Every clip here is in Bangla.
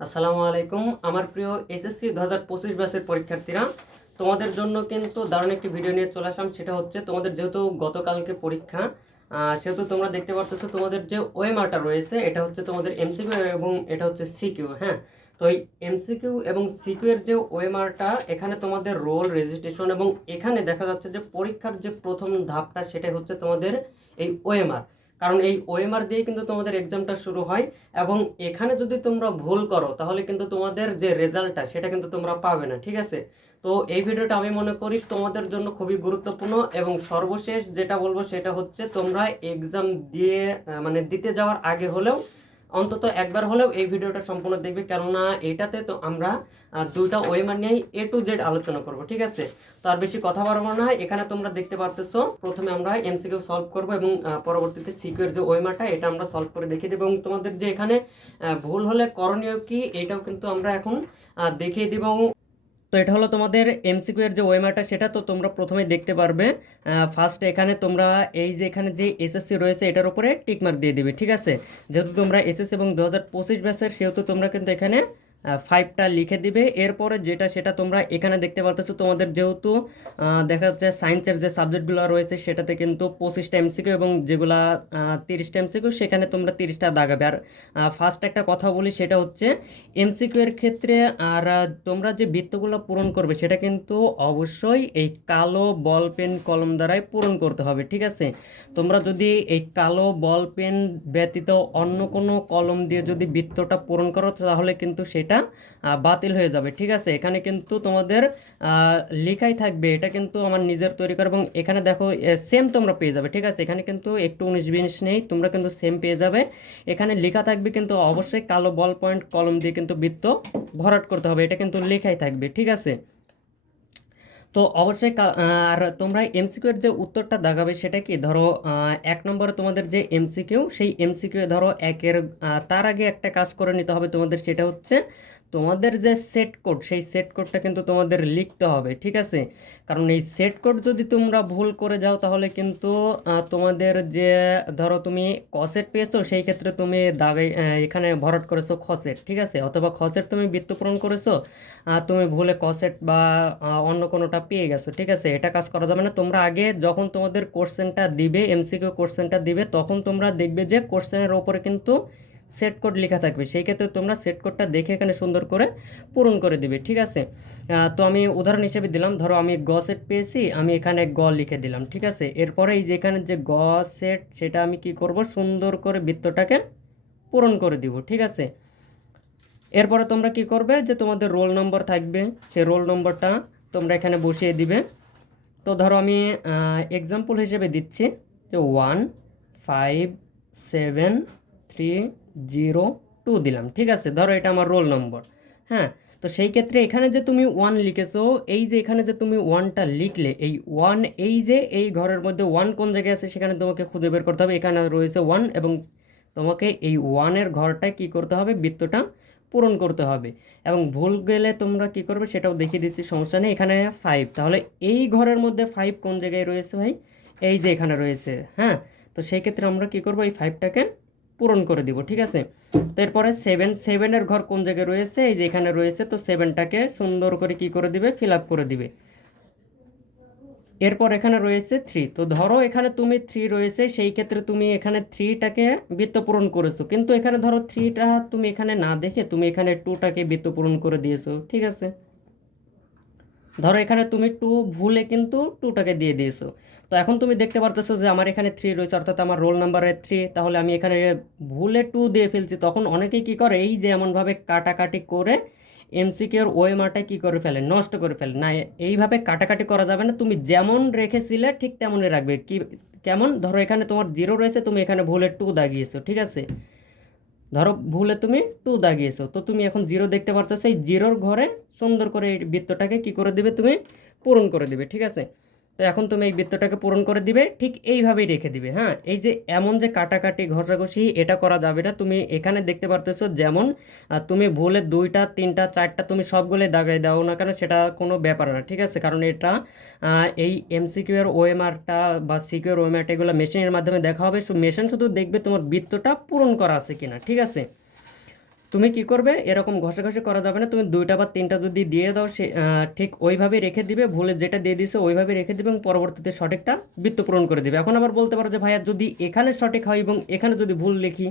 আসসালামু আলাইকুম। আমার প্রিয় এসএসসি 2025 ব্যাচের পরীক্ষার্থীরা, তোমাদের জন্য কিন্তু দারুণ একটি ভিডিও নিয়ে চলে আসলাম। সেটা হচ্ছে তোমাদের যেহেতু গতকালকে পরীক্ষা, সেহেতু তোমরা দেখতে পারতেছো তোমাদের যে ওএমআরটা রয়েছে এটা হচ্ছে তোমাদের এমসিকিউ এবং এটা হচ্ছে সিকিউ। হ্যাঁ, তো এই এমসিকিউ এবং সিকিউ এর যে ওএমআরটা, এখানে তোমাদের রোল রেজিস্ট্রেশন এবং এখানে দেখা যাচ্ছে যে পরীক্ষার যে প্রথম ধাপটা সেটাই হচ্ছে তোমাদের এই ওএমআর। কারণ এই ওএমআর দিয়ে কিন্তু তোমাদের এক্সামটা শুরু হয় এবং এখানে যদি তোমরা ভুল করো তাহলে কিন্তু তোমাদের যে রেজাল্টটা সেটা কিন্তু তোমরা পাবে না, ঠিক আছে? তো এই ভিডিওটা আমি মনে করি তোমাদের জন্য খুবই গুরুত্বপূর্ণ এবং সর্বশেষ যেটা বলবো সেটা হচ্ছে তোমরা এক্সাম দিয়ে মানে দিতে যাওয়ার আগে হলেও অন্তত একবার হলেও এই ভিডিওটা সম্পূর্ণ দেখবে, কেননা এটাতে তো আমরা দুইটা ওয়েমার নিয়েই A to Z আলোচনা করব, ঠিক আছে? তো আর বেশি কথা বাড়াবো না, এখানে তোমরা দেখতে পারতেছো প্রথমে আমরা এমসিকিউ সলভ করব এবং পরবর্তীতে সিকিউর যে ওয়েমারটা এটা আমরা সলভ করে দেখিয়ে দেবো এবং তোমাদের যে এখানে ভুল হলে করণীয় কি এটাও কিন্তু আমরা এখন দেখিয়ে দিব। তো এটা হলো তোমাদের এমসিকিউ এর যে ওয়েমারটা, সেটা তো তোমরা প্রথমে দেখতে পারবে। ফার্স্ট এখানে তোমরা এই যে এখানে যে এসএসসি রয়েছে এটার উপরে টিকমার্ক দিয়ে দিবে, ঠিক আছে? যেহেতু তোমরা এসএসসি এবং 2025 ব্যাচের, সেহেতু তোমরা কিন্তু এখানে 5টা লিখে দিবে। এরপরে যেটা সেটা তোমরা এখানে দেখতে পারতেছো তোমাদের যেহেতু দেখা যাচ্ছে সায়েন্সের যে সাবজেক্টগুলো রয়েছে সেটাতে কিন্তু 25টা এমসিকিউ এবং যেগুলা 30টা এমসিকিউ সেখানে তোমরা 30টা দাগাবে। আর ফার্স্ট একটা কথা বলি, সেটা হচ্ছে এমসিকিউ এর ক্ষেত্রে আর তোমরা যে বৃত্তগুলো পূরণ করবে সেটা কিন্তু অবশ্যই এই কালো বল পেন কলম দ্বারাই পূরণ করতে হবে, ঠিক আছে? তোমরা যদি এই কালো বল পেন ব্যতীত অন্য কোনো কলম দিয়ে যদি বৃত্তটা পূরণ করো তাহলে কিন্তু সেটা বাতিল হয়ে যাবে, ঠিক আছে? এখানে কিন্তু তোমাদের লেখাই থাকবে, এটা কিন্তু আমার নিজের তৈরি করা এবং এখানে দেখো সেম তোমরা পেয়ে যাবে, ঠিক আছে? এখানে কিন্তু একটু 19-20 নেই, তোমরা কিন্তু সেম পেয়ে যাবে। এখানে লেখা থাকবে কিন্তু অবশ্যই কালো বল পয়েন্ট কলম দিয়ে কিন্তু বৃত্ত ভরাট করতে হবে, এটা কিন্তু লেখাই থাকবে, ঠিক আছে? তো অবশ্যই আর তোমরা এমসিকিউ এর যে উত্তরটা দাগাবে সেটা কি, ধরো 1 নম্বরে তোমাদের যে এমসিকিউ, সেই এমসিকিউ ধরো একের তার আগে একটা কাজ করে নিতে হবে তোমাদের, সেটা হচ্ছে তোমাদের যে সেট কোড সেই সেট কোডটা কিন্তু তোমাদের লিখতে হবে, ঠিক আছে? কারণ এই সেট কোড যদি তোমরা ভুল করে যাও তাহলে কিন্তু তোমাদের যে ধরো তুমি কসেট পেয়েছো সেই ক্ষেত্রে তুমি দাগাই এখানে ভরাট করেছো খসেট, ঠিক আছে? অথবা খসেট তুমি বৃত্ত পূরণ করেছো, তুমি ভুলে কসেট বা অন্য কোনোটা পেয়ে গেছো, ঠিক আছে? এটা কাজ করা যাবে না। তোমরা আগে যখন তোমাদের কোশ্চেনটা দিবে, এমসিকিউ কোশ্চেনটা দিবে, তখন তোমরা দেখবে যে কোশ্চেনের ওপরে কিন্তু সেট কোড লেখা থাকবে, সেই ক্ষেত্রে তোমরা সেট কোডটা দেখে এখানে সুন্দর করে পূরণ করে দিবে, ঠিক আছে? তো আমি উদাহরণ হিসেবে দিলাম, ধরো আমি গ সেট পেয়েছি, আমি এখানে গ লিখে দিলাম, ঠিক আছে? এরপরে এই যেখানে যে গ সেট সেটা আমি কি করব, সুন্দর করে বৃত্তটাকে পূরণ করে দিব, ঠিক আছে? এরপরে তোমরা কি করবে, যে তোমাদের রোল নম্বর থাকবে সেই রোল নম্বরটা তোমরা এখানে বসিয়ে দিবে। তো ধরো আমি এক্সাম্পল হিসেবে দিচ্ছি যে 15730 দিলাম, ঠিক আছে? ধরো এটা আমার রোল নম্বর। হ্যাঁ, তো সেই ক্ষেত্রে এখানে যে তুমি 1 লিখেছো, এই যে এখানে যে তুমি 1টা লিখলে, এই 1 এই যে এই ঘরের মধ্যে 1 কোন জায়গায় আছে সেখানে তোমাকে খুঁজে বের করতে হবে। এখানে রয়েছে 1 এবং তোমাকে এই 1-এর ঘরটায় কি করতে হবে, বৃত্তটা পূরণ করতে হবে। এবং ভুল গেলে তোমরা কি করবে সেটাও দেখিয়ে দিচ্ছি, সমস্যা নেই। এখানে 5, তাহলে এই ঘরের মধ্যে 5 কোন জায়গায় রয়েছে ভাই, এই যে এখানে রয়েছে। হ্যাঁ, তো সেই ক্ষেত্রে আমরা কি করব, এই 5টাকে পূরণ করে দিব, ঠিক আছে? তো এরপরে 7-এর ঘর কোন জায়গায় রয়েছে, এই যে এখানে রয়েছে, তো 7টাকে সুন্দর করে কি করে দিবে, ফিল আপ করে দিবে। এরপর এখানে রয়েছে 3, তো ধরো এখানে তুমি 3 রয়েছে, সেই ক্ষেত্রে তুমি এখানে 3টাকে বৃত্ত পূরণ করেছো, কিন্তু এখানে ধরো 3টা তুমি এখানে না দেখে তুমি এখানে 2টাকে বৃত্ত পূরণ করে দিয়েছো, ঠিক আছে? ধরো এখানে তুমি 2 ভুলে কিন্তু 2টাকে দিয়ে দিয়েছো। তো এখন তুমি দেখতে পারতেছো যে আমার এখানে 3 রয়েছে, অর্থাৎ আমার রোল নাম্বারে 3, তাহলে আমি এখানে ভুলে 2 দিয়ে ফেলছি। তখন অনেকেই কি করে, এই যে এমনভাবে কাটাকাটি করে এমসিকিউর ওএমআরটা কি করে ফেলে, নষ্ট করে ফেলে। না, এইভাবে কাটাকাটি করা যাবে না, তুমি যেমন রেখেছিলে ঠিক তেমনই রাখবে। কি কেমন, ধরো এখানে তোমার 0 রয়েছে, তুমি এখানে ভুলে 2 দাগিয়েছো, ঠিক আছে? ধরো ভুলে তুমি 2 দাগিয়েছো, তো তুমি এখন 0 দেখতে পারতেছো, এই 0-র ঘরে সুন্দর করে এই বৃত্তটাকে কি করে দিবে, তুমি পূরণ করে দিবে, ঠিক আছে? তো এখন তুমি এই বৃত্তটাকে পূরণ করে দিবে, ঠিক এইভাবেই রেখে দিবে। হ্যাঁ, এই যে এমন যে কাটাকাটি ঘষাঘষি এটা করা যাবে না। তুমি এখানে দেখতে পারতেছো যেমন তুমি ভুলে 2টা 3টা 4টা তুমি সবগুলোই দাগাই দাও না কেন, সেটা কোনো ব্যাপার না, ঠিক আছে? কারণ এটা এই এমসিকিউ এর ওএমআরটা বা সিকিউ এর ওএমআরটা এগুলো মেশিনের মাধ্যমে দেখা হবে, মেশিন শুধু দেখবে তোমার বৃত্তটা পূরণ করা আছে কিনা, ঠিক আছে? তুমি কি করবে, এরকম ঘষাঘষি করা যাবে না, তুমি 2টা বা 3টা যদি দিয়ে দাও সে ঠিক ওইভাবে রেখে দিবে, ভুলে যেটা দিয়ে দিছে ওইভাবে রেখে দিবে এবং পরবর্তীতে সঠিকটা বৃত্ত পূরণ করে দিবে। এখন আবার বলতে পারো যে ভাইয়া যদি এখানে সঠিক হয় এবং এখানে যদি ভুল লিখি,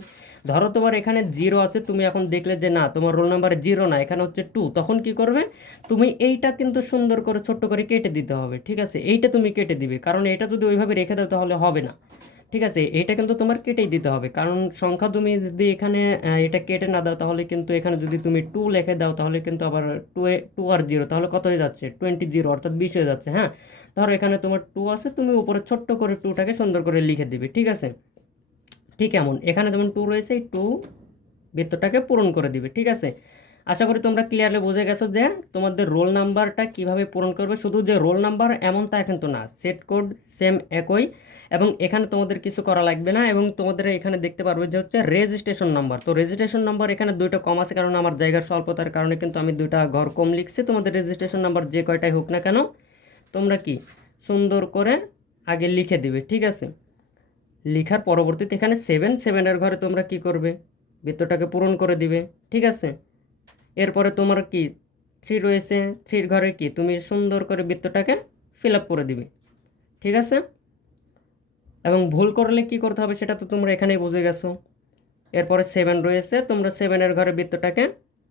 ধরো তোমার এখানে 0 আছে, তুমি এখন দেখলে যে না তোমার রোল নাম্বারে 0 না, এখানে হচ্ছে 2, তখন কি করবে, তুমি এইটা কিন্তু সুন্দর করে ছোট্ট করে কেটে দিতে হবে, ঠিক আছে, এইটা তুমি কেটে দিবে, কারণ এটা যদি ওইভাবে রেখে দাও তাহলে হবে না, ঠিক আছে, এটা কিন্তু তোমার কেটেই দিতে হবে, কারণ সংখ্যা তুমি যদি এখানে এটা কেটে না দাও তাহলে কিন্তু এখানে যদি তুমি 2 লিখে দাও তাহলে কিন্তু আবার 2 আর 0 তাহলে কত হয়ে যাচ্ছে, 20 অর্থাৎ 20 হয়ে যাচ্ছে। হ্যাঁ, ধরো এখানে তোমার 2 আছে, তুমি উপরে ছোট্ট করে 2টাকে সুন্দর করে লিখে দিবে, ঠিক আছে। ঠিক এমন এখানে যেমন 2 রয়েছে, এই 2 বৃত্তটাকে পূরণ করে দিবে, ঠিক আছে। আশা করি তোমরা ক্লিয়ারলি বুঝে গেছো যে তোমাদের রোল নাম্বারটা কিভাবে পূরণ করবে। শুধু যে রোল নাম্বার এমন তা কিন্তু না, সেট কোড সেম একই, এবং এখানে তোমাদের কিছু করা লাগবে না। এবং তোমাদের এখানে দেখতে পারবে যে হচ্ছে রেজিস্ট্রেশন নাম্বার, তো রেজিস্ট্রেশন নাম্বার এখানে 2টা কম আছে, কারণ আমার জায়গার স্বল্পতার কারণে কিন্তু আমি 2টা ঘর কম লিখছি। তোমাদের রেজিস্ট্রেশন নাম্বার যে কয়টাই হোক না কেন, তোমরা কি সুন্দর করে আগে লিখে দিবে, ঠিক আছে। লিখার পরবর্তীতে এখানে 7 ঘরে তোমরা কি করবে, বৃত্তটাকে পূরণ করে দিবে, ঠিক আছে। এরপরে তোমার কি 3 রয়েছে, 3 ঘরে কি তুমি সুন্দর করে বৃত্তটাকে ফিল আপ করে দিবে, ঠিক আছে। এবং ভুল করলে কি করতে হবে সেটা তো তোমরা এখানেই বুঝে গেছো। এরপরে 7 রয়েছে, তোমরা 7 ঘরে বৃত্তটাকে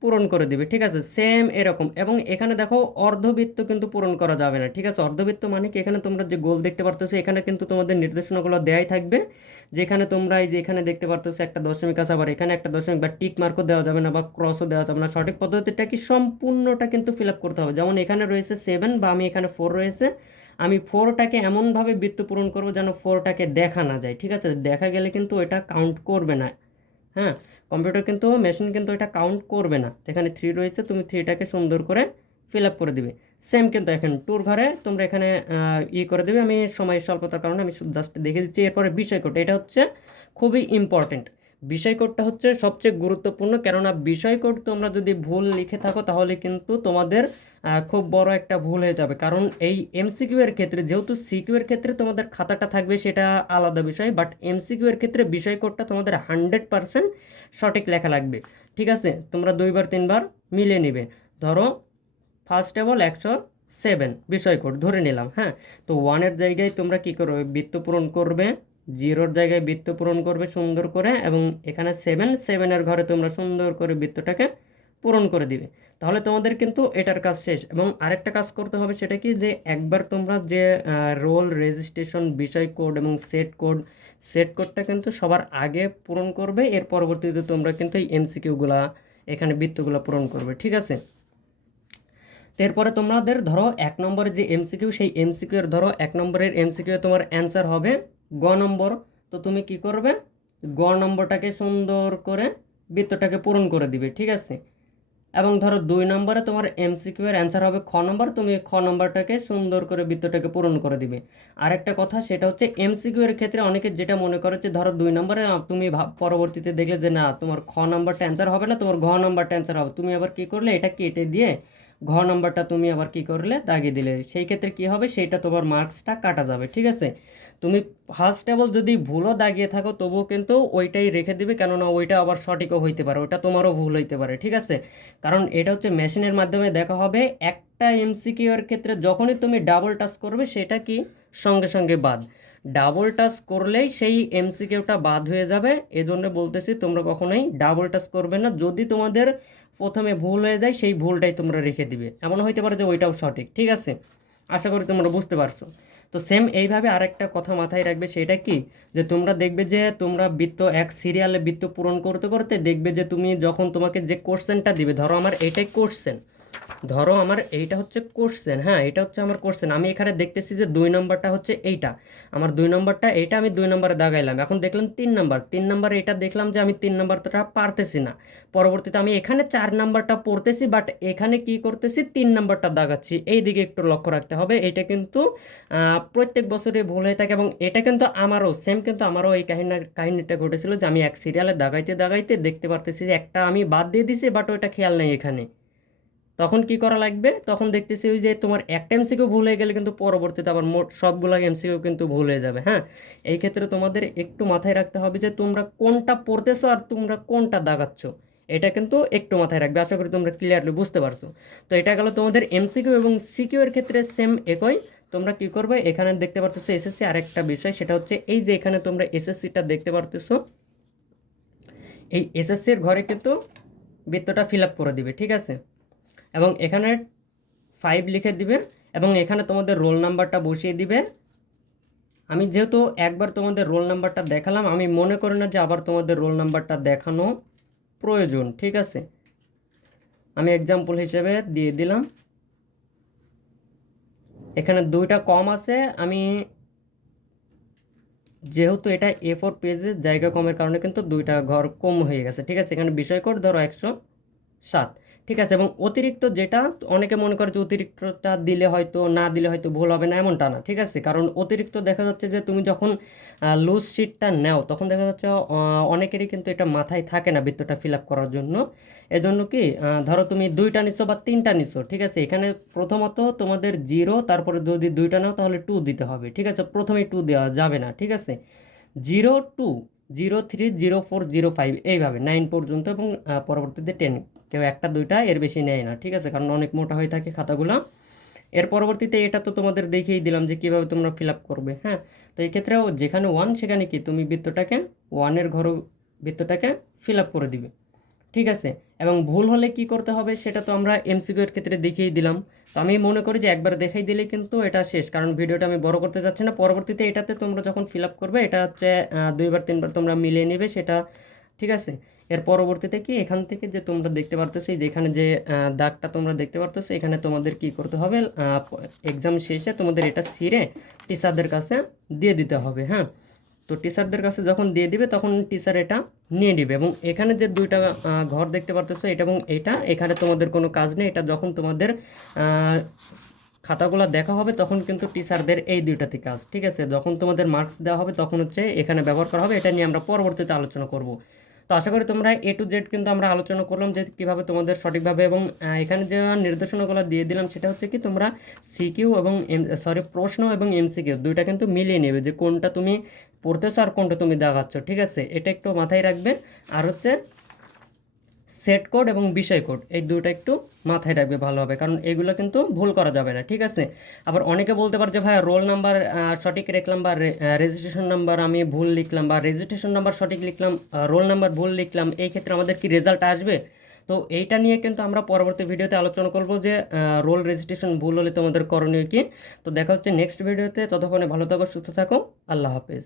পূরণ করে দিবে, ঠিক আছে, সেম এরকম। এবং এখানে দেখো অর্ধবৃত্ত কিন্তু পূরণ করা যাবে না, ঠিক আছে। অর্ধবৃত্ত মানে কি, এখানে তোমরা যে গোল দেখতে পারতেছো এখানে কিন্তু তোমাদের নির্দেশনাগুলো দেয়াই থাকবে, যেখানে তোমরা এই যে এখানে দেখতে পারতেছো একটা দশমিক আছে, আবার এখানে একটা দশমিক বা টিক মার্কও দেওয়া যাবে না বা ক্রসও দেওয়া যাবে না। সঠিক পদ্ধতিটা কি, সম্পূর্ণটা কিন্তু ফিল আপ করতে হবে। যেমন এখানে রয়েছে 7 বা আমি এখানে 4 রয়েছে, আমি 4টাকে এমনভাবে বৃত্ত পূরণ করবো যেন 4টাকে দেখা না যায়, ঠিক আছে। দেখা গেলে কিন্তু এটা কাউন্ট করবে না। হ্যাঁ, কম্পিউটার কিন্তু মেশিন কিন্তু এটা কাউন্ট করবে না। এখানে 3 রয়েছে, তুমি 3টাকে সুন্দর করে ফিল আপ করে দিবে। সেম কিন্তু এখন 2 ঘরে তোমরা এখানে করে দেবে। আমি সময় স্বল্পতার কারণে আমি জাস্ট দেখে দিচ্ছি। এরপরে বিষয় কোড, এটা হচ্ছে খুবই ইম্পর্টেন্ট। বিষয় কোডটা হচ্ছে সবচেয়ে গুরুত্বপূর্ণ, কেননা বিষয় কোড তোমরা যদি ভুল লিখে থাকো তাহলে কিন্তু তোমাদের খুব বড় একটা ভুল হয়ে যাবে। কারণ এই এমসিকিউ এর ক্ষেত্রে, যেহেতু সিকিউ এর ক্ষেত্রে তোমাদের খাতাটা থাকবে সেটা আলাদা বিষয়, বাট এমসিকিউ এর ক্ষেত্রে বিষয় কোডটা তোমাদের 100% সঠিক লেখা লাগবে, ঠিক আছে। তোমরা 2বার 3বার মিলিয়ে নিবে। ধরো ফার্স্ট টেবল 107 বিষয় কোড ধরে নিলাম। হ্যাঁ, তো 1-এর জায়গায় তোমরা কি করবে, বৃত্ত পূরণ করবে, 0-র জায়গায় বৃত্ত পূরণ করবে সুন্দর করে, এবং এখানে 7-এর ঘরে তোমরা সুন্দর করে বৃত্তটাকে পূরণ করে দিবে। তাহলে তোমাদের কিন্তু এটার কাজ শেষ। এবং আরেকটা কাজ করতে হবে, সেটা কি, যে একবার তোমরা যে রোল রেজিস্ট্রেশন বিষয় কোড এবং সেট কোডটা কিন্তু সবার আগে পূরণ করবে, এর পরবর্তীতে তোমরা কিন্তু এই এমসিকিউগুলা এখানে বৃত্তগুলো পূরণ করবে, ঠিক আছে। তো এরপরে তোমাদের ধরো 1 নম্বরের যে এমসিকিউ, সেই এমসিকিউ এর ধরো 1 নম্বরের এমসিকিউ তোমার অ্যান্সার হবে গ নম্বর। তো তুমি কি করবে, গ নম্বরটাকে সুন্দর করে বৃত্তটাকে পূরণ করে দিবে, ঠিক আছে। এবং ধরো 2 নম্বরে তোমার এমসিকিউ এর অ্যান্সার হবে খ নম্বর, তুমি খ নম্বরটাকে সুন্দর করে বৃত্তটাকে পূরণ করে দিবে। আরেকটা কথা, সেটা হচ্ছে এমসিকিউ এর ক্ষেত্রে অনেকে যেটা মনে করে যে ধরো 2 নম্বরে তুমি পরবর্তীতে দেখলে যে না তোমার খ নম্বরটা অ্যান্সার হবে না, তোমার ঘ নম্বরটা অ্যান্সার হবে, তুমি আবার কি করলে, এটা কেটে দিয়ে ঘ নম্বরটা তুমি আবার কি করলে, দাগিয়ে দিলে, সেই ক্ষেত্রে কি হবে, সেইটা তোমার মার্কসটা কাটা যাবে, ঠিক আছে। তুমি ফার্স্ট টেবল যদি ভুলও দাগিয়ে থাকো তবুও কিন্তু ওইটাই রেখে দিবে, কেননা ওইটা আবার সঠিকও হইতে পারে, ওইটা তোমারও ভুল হইতে পারে, ঠিক আছে। কারণ এটা হচ্ছে মেশিনের মাধ্যমে দেখা হবে। একটা এমসিকিউ এর ক্ষেত্রে যখনই তুমি ডাবল টাচ করবে সেটা কি সঙ্গে সঙ্গে বাদ, ডাবল টাচ করলেই সেই এমসিকিউটা বাদ হয়ে যাবে। এজন্য বলতেছি তোমরা কখনোই ডাবল টাচ করবে না। যদি তোমাদের প্রথমে ভুল হয়ে যায় সেই ভুলটাই তোমরা রেখে দিবে, এমন হইতে পারে যে ওইটাও সঠিক, ঠিক আছে। আশা করি তোমরা বুঝতে পারছো। তো সেম এইভাবে আরেকটা কথা মাথায় রাখবে, সেটা কি, যে তোমরা দেখবে যে তোমরা বৃত্ত এক সিরিয়ালে বৃত্ত পূরণ করতে করতে দেখবে যে তুমি যখন তোমাকে যে কোশ্চেনটা দিবে, ধরো আমার এইটাই কোশ্চেন, ধরো আমার এইটা হচ্ছে কোশ্চেন, হ্যাঁ এটা হচ্ছে আমার কোশ্চেন, আমি এখানে দেখতেছি যে 2 নম্বরটা হচ্ছে এইটা, আমার 2 নম্বরটা এইটা, আমি 2 নম্বরে দাগাইলাম। এখন দেখলাম 3 নম্বরে এটা দেখলাম যে আমি 3 নম্বরটা পারতেছি না, পরবর্তীতে আমি এখানে 4 নম্বরটা পড়তেছি, বাট এখানে কি করতেছি, 3 নম্বরটা দাগাচ্ছি। এই দিকে একটু লক্ষ্য রাখতে হবে। এটা কিন্তু প্রত্যেক বছরে ভুল হয়ে থাকে, এবং এটা কিন্তু আমারও সেম, কিন্তু আমারও এই কাহিনীটা ঘটেছিল যে আমি এক সিরিয়ালে দাগাইতে দাগাইতে দেখতে পারতেছি যে একটা আমি বাদ দিয়ে দিছি, বাট ওইটা খেয়াল নেই এখানে। তখন কি করা লাগবে, তখন দেখতেছি ওই যে তোমার একটা এমসিকিউ ভুল হয়ে গেলে কিন্তু পরবর্তীতে আবার মোট সবগুলো এমসিকিউ কিন্তু ভুল হয়ে যাবে। হ্যাঁ, এই ক্ষেত্রে তোমাদের একটু মাথায় রাখতে হবে যে তোমরা কোনটা পড়তেছো আর তোমরা কোনটা দাগাচ্ছ, এটা কিন্তু একটু মাথায় রাখবে, আশা করি তোমরা ক্লিয়ারলি বুঝতে পারছো। তো এটা গেল তোমাদের এমসিকিউ, এবং সিকিউ এর ক্ষেত্রে সেম একই। তোমরা কি করবে, এখানে দেখতে পারতেছো এসএসসি, আরেকটা বিষয় সেটা হচ্ছে এই যে এখানে তোমরা এসএসসিটা দেখতে পারতেছো, এই এসএসসির ঘরে কিন্তু বৃত্তটা ফিল আপ করে দিবে, ঠিক আছে। এবং এখানে 5 লিখে দিবে, এবং এখানে তোমাদের রোল নাম্বারটা বসিয়ে দিবে। আমি যেহেতু একবার তোমাদের রোল নাম্বারটা দেখালাম, আমি মনে করি না যে আবার তোমাদের রোল নাম্বারটা দেখানো প্রয়োজন, ঠিক আছে। আমি এক্সাম্পল হিসেবে দিয়ে দিলাম, এখানে 2টা কম আছে, আমি যেহেতু এটা A4 পেজে জায়গা কমের কারণে কিন্তু 2টা ঘর কম হয়ে গেছে, ঠিক আছে। এখানে বিষয় কোড ধরো 107, ঠিক আছে। এবং অতিরিক্ত যেটা অনেকে মনে করে যে অতিরিক্তটা দিলে হয়তো, না দিলে হয়তো ভুল হবে না, এমনটা না, ঠিক আছে। কারণ অতিরিক্ত দেখা যাচ্ছে যে তুমি যখন লুজ শিটটা নাও তখন দেখা যাচ্ছে অনেকেরই কিন্তু এটা মাথায় থাকে না বৃত্তটা ফিল আপ করার জন্য। এজন্য কি ধরো তুমি 2টা নিছো বা 3টা নিছো, ঠিক আছে। এখানে প্রথমত তোমাদের 0, তারপরে যদি 2টা নাও তাহলে 2 দিতে হবে, ঠিক আছে। প্রথমেই 2 দেওয়া যাবে না, ঠিক আছে। 0 2 0 3 0 4 0 5 এইভাবে 9 পর্যন্ত, এবং পরবর্তীতে 10। কেউ 1টা 2টা এর বেশি নেয় না, ঠিক আছে, কারণ অনেক মোটা হয়ে থাকে খাতাগুলো। এর পরবর্তীতে এটা তো তোমাদের দেখিয়েই দিলাম যে কীভাবে তোমরা ফিল আপ করবে, হ্যাঁ। তো এই ক্ষেত্রেও যেখানে 1 সেখানে কি তুমি বৃত্তটাকে 1-এর ঘর বৃত্তটাকে ফিল আপ করে দিবে, ঠিক আছে। এবং ভুল হলে কি করতে হবে সেটা তো আমরা এমসিকিউ এর ক্ষেত্রে দেখিয়েই দিলাম। তো আমি মনে করি যে একবার দেখাই দিলে কিন্তু এটা শেষ, কারণ ভিডিওটা আমি বড় করতে চাচ্ছি না। পরবর্তীতে এটাতে তোমরা যখন ফিল আপ করবে, এটা হচ্ছে 2বার 3বার তোমরা মিলিয়ে নেবে সেটা, ঠিক আছে। এর পরবর্তীতে কি এখান থেকে যে তোমরা দেখতে পারতেছো, এই যে এখানে যে দাগটা তোমরা দেখতে পারতেছো, এখানে তোমাদের কি করতে হবে, এক্সাম শেষে তোমাদের এটা ছিঁড়ে টিচারদের কাছে দিয়ে দিতে হবে, হ্যাঁ। তো টিচারদের কাছে যখন দিয়ে দিবে তখন টিচার এটা নিয়ে নেবে। এবং এখানে যে 2টা ঘর দেখতে পারতেছো, এটা এবং এটা, এখানে তোমাদের কোনো কাজ নেই। এটা যখন তোমাদের খাতাগুলো দেখা হবে তখন কিন্তু টিচারদের এই 2টাতে কাজ, ঠিক আছে। যখন তোমাদের মার্কস দেওয়া হবে তখন হচ্ছে এখানে ব্যবহার করা হবে। এটা নিয়ে আমরা পরবর্তীতে আলোচনা করব। তো আশা করি তোমরা A to Z কিন্তু আমরা আলোচনা করলাম যে কীভাবে তোমাদের সঠিকভাবে, এবং এখানে যে নির্দেশনাগুলো দিয়ে দিলাম সেটা হচ্ছে কি তোমরা সিকিউ এবং প্রশ্ন এবং এমসিকিউ 2টা কিন্তু মিলিয়ে নেবে, যে কোনটা তুমি পড়তেছো আর কোনটা তুমি দেখাচ্ছ, ঠিক আছে। এটা একটু মাথায় রাখবে। আর হচ্ছে সেট কোড এবং বিষয় কোড, এই 2টা একটু মাথায় রাখবে ভালোভাবে, কারণ এগুলো কিন্তু ভুল করা যাবে না, ঠিক আছে। আবার অনেকে বলতে পারে যে ভাই রোল নাম্বার সঠিক লিখলাম, বা রেজিস্ট্রেশন নাম্বার আমি ভুল লিখলাম, বা রেজিস্ট্রেশন নাম্বার সঠিক লিখলাম, রোল নাম্বার ভুল লিখলাম, এই ক্ষেত্রে আমাদের কি রেজাল্ট আসবে? তো এইটা নিয়ে কিন্তু আমরা পরবর্তী ভিডিওতে আলোচনা করব যে রোল রেজিস্ট্রেশন ভুল হলে তোমাদের করণীয় কি। তো দেখা হচ্ছে নেক্সট ভিডিওতে, ততক্ষণে ভালো থাকো, সুস্থ থাকো, আল্লাহ হাফেজ।